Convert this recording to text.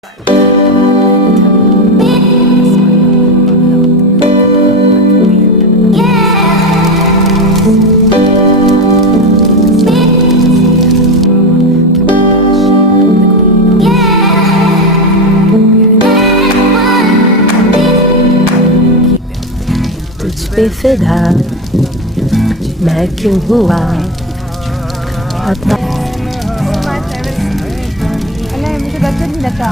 तुझ पे फिदा मैं क्यों हुआ पता Alam, मुझे बचत नहीं लगता